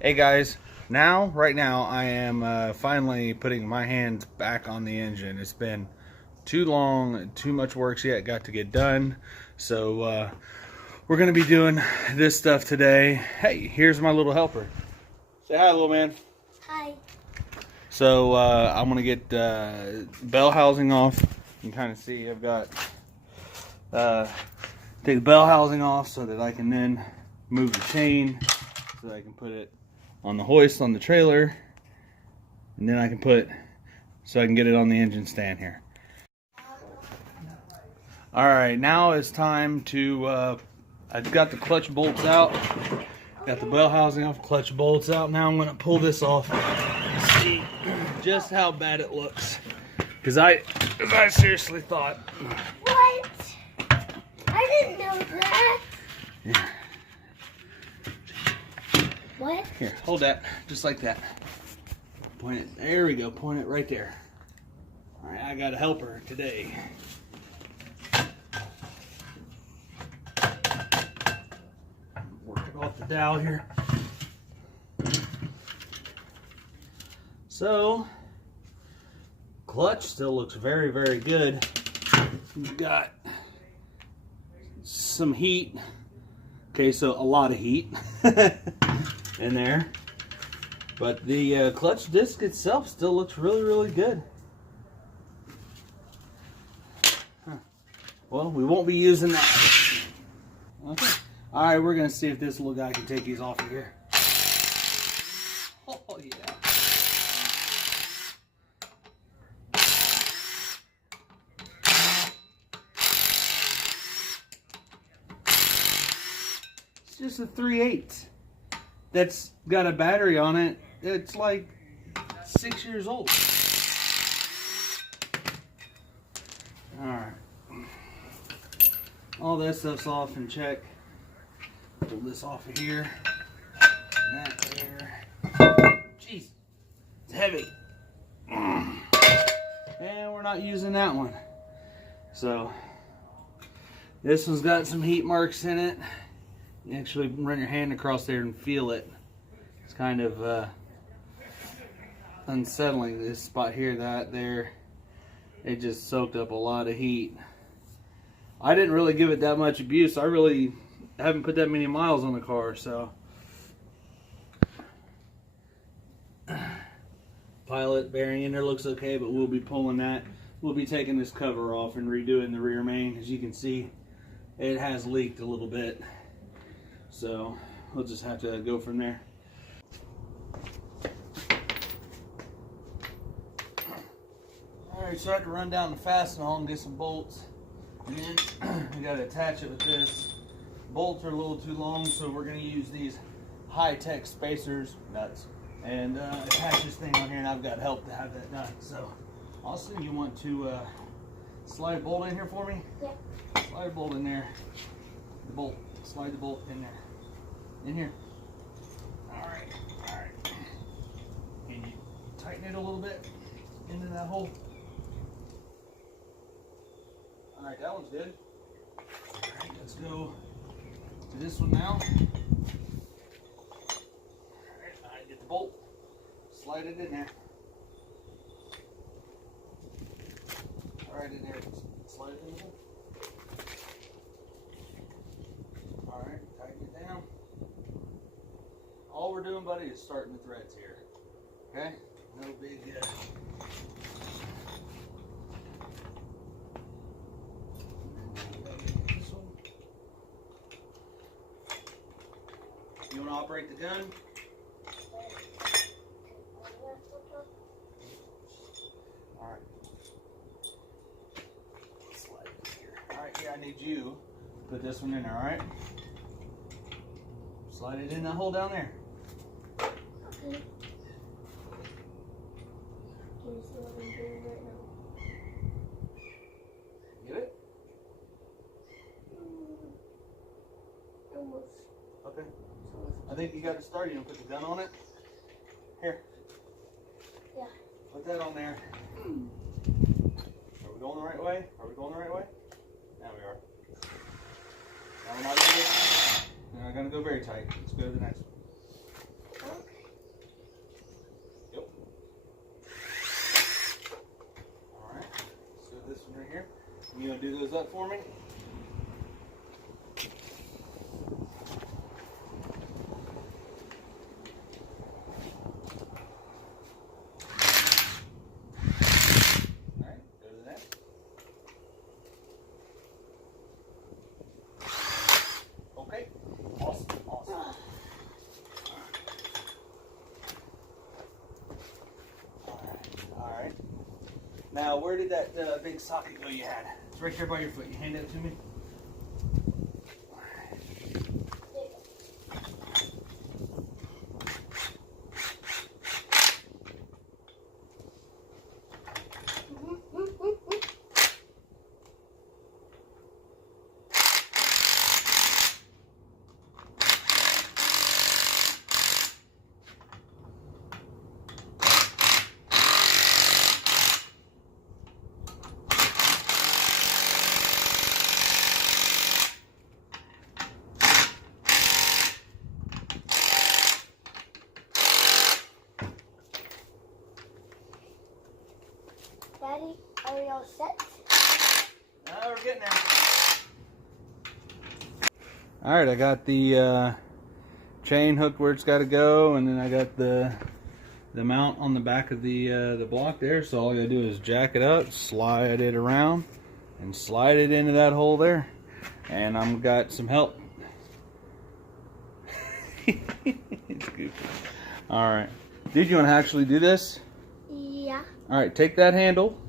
Hey guys, right now, I am finally putting my hands back on the engine. It's been too long, too much work's yet got to get done. So we're gonna be doing this stuff today. Hey, here's my little helper. Say hi, little man. Hi. So I'm gonna get bell housing off. You can kind of see I've got take the bell housing off so that I can then move the chain so that I can put it on the hoist on the trailer, and then I can get it on the engine stand here. Alright, now it's time to I've got the clutch bolts out, got the bell housing off, clutch bolts out. Now I'm going to pull this off and see just how bad it looks, because I seriously thought, What? I didn't know that. yeah. What? Here, hold that, just like that. Point it, there we go, point it right there. Alright, I got a helper today. Work it off the dowel here. So, clutch still looks very, very good. We've got some heat. Okay, so a lot of heat in there. But the clutch disc itself still looks really, really good. Huh. Well, we won't be using that. Okay. Alright, we're going to see if this little guy can take these off of here. Oh, yeah. It's just a 3/8 that's got a battery on it. It's like 6 years old. Alright. All that stuff's off and check. Pull this off of here. And that there. Jeez. It's heavy. And we're not using that one. So, this one's got some heat marks in it. You actually run your hand across there and feel it. It's kind of unsettling. This spot here, that there, it just soaked up a lot of heat. I didn't really give it that much abuse. I really haven't put that many miles on the car, so. Pilot bearing in there looks okay, but we'll be pulling that. We'll be taking this cover off and redoing the rear main. As you can see, it has leaked a little bit. So we'll just have to go from there. Alright, so I had to run down to Fastenal and get some bolts. And then we got to attach it with this. Bolts are a little too long, so we're going to use these high-tech spacers, nuts, and attach this thing on here, and I've got help to have that done. So, Austin, you want to slide a bolt in here for me? Yeah. Slide a bolt in there. The bolt. Slide the bolt in there. In here. Alright. Alright. Can you tighten it a little bit into that hole? Alright, that one's good. Alright, let's go to this one now. Alright, get the bolt. Slide it in there. Alright, in there. Slide it in there. Alright, tighten it down. All we're doing, buddy, is starting the threads here. Okay? No big this one. You want to operate the gun? Alright. Slide it here. Alright, here I need you to put this one in there, alright? Slide it in that hole down there. Okay. Can you see what I'm doing right now? Get it? Almost. Okay. I think you got it started. You want to put the gun on it? Here. Yeah. Put that on there. Are we going the right way? Are we going the right way? Now we are. Now we're not going to go very tight. Let's go to the next one. Okay. for me? Alright, go to the next. Okay, awesome, awesome. Alright. Now, where did that big socket go you had? It's right there by your foot. You hand it to me? Daddy, are we all set? We're getting there. Alright, I got the chain hooked where it's got to go, and then I got the mount on the back of the block there. So all I gotta do is jack it up, slide it around, and slide it into that hole there. And I've got some help. It's goofy. Alright. Did you want to actually do this? Yeah. Alright, take that handle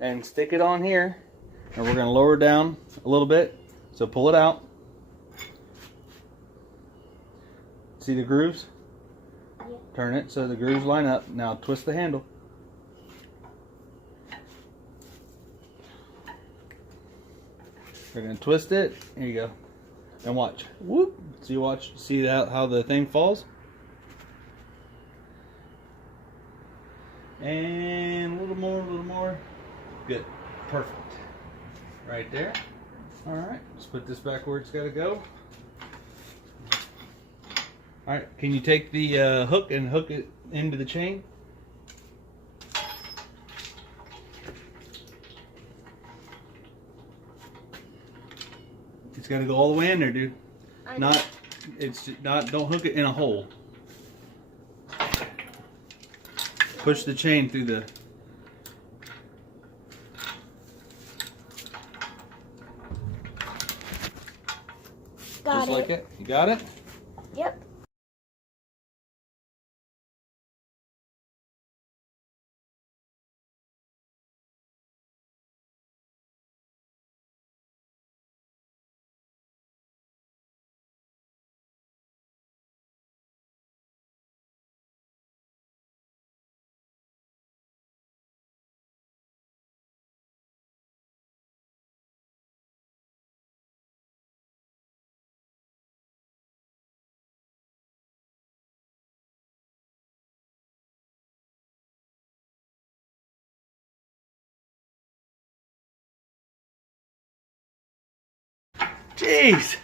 and stick it on here, and we're going to lower it down a little bit. So pull it out. See the grooves? Yeah. Turn it so the grooves line up. Now twist the handle. We're going to twist it. Here you go. And watch. Whoop. So you watch. See how the thing falls? And a little more, a little more. Good. Perfect. Right there. Alright. Let's put this back where it's got to go. Alright. Can you take the hook and hook it into the chain? It's got to go all the way in there, dude. Don't hook it in a hole. Push the chain through the... Got Just it. like it. You got it? Yep. Jeez!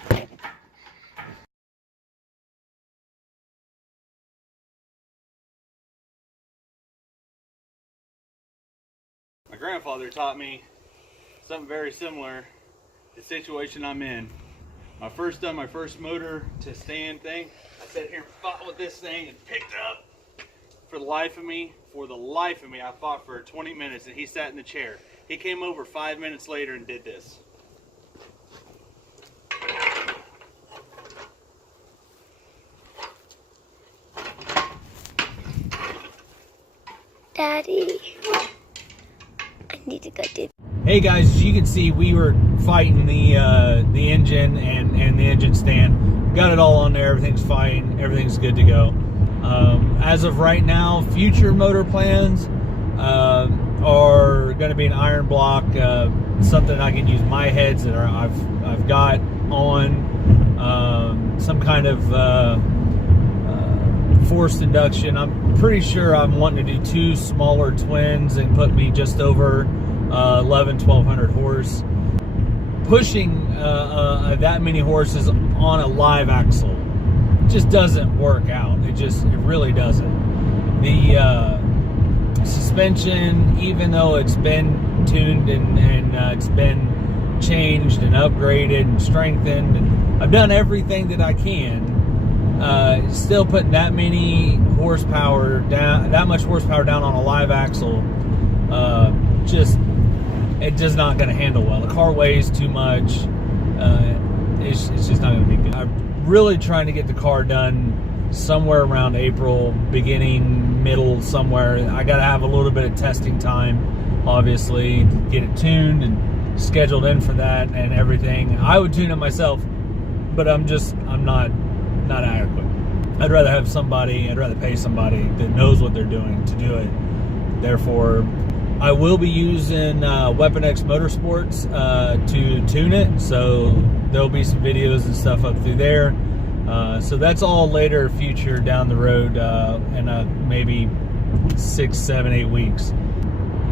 My grandfather taught me something very similar to the situation I'm in. My first motor to stand thing, I sat here and fought with this thing and picked it up. For the life of me, I fought for 20 minutes, and he sat in the chair. He came over 5 minutes later and did this. Daddy, I need to go do. Hey guys, as you can see, we were fighting the engine and the engine stand. Got it all on there. Everything's fine. Everything's good to go. As of right now, future motor plans are going to be an iron block, something I can use my heads that I've got on, some kind of forced induction. I'm pretty sure I'm wanting to do 2 smaller twins and put me just over 1200 horse. Pushing that many horses on a live axle just doesn't work out. It really doesn't. The suspension, even though it's been tuned and it's been changed and upgraded and strengthened, and I've done everything that I can. Still putting that many horsepower down, that much horsepower down on a live axle, it's just not going to handle well. The car weighs too much. It's just not going to be good. I'm really trying to get the car done somewhere around April, beginning, middle, somewhere. I got to have a little bit of testing time, obviously, to get it tuned and scheduled in for that and everything. I would tune it myself, but I'm not adequate. I'd rather pay somebody that knows what they're doing to do it. Therefore, I will be using Weapon X Motorsports to tune it, so there'll be some videos and stuff up through there. So that's all later future down the road in maybe 6, 7, 8 weeks.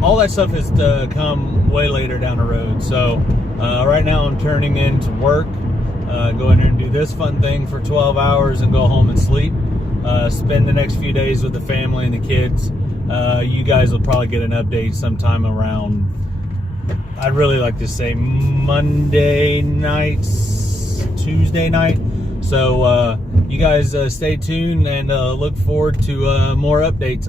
All that stuff is to come way later down the road. So right now I'm turning in to work, go in there and do this fun thing for 12 hours and go home and sleep. Spend the next few days with the family and the kids. You guys will probably get an update sometime around, I'd really like to say Monday night, Tuesday night. So you guys stay tuned and look forward to more updates.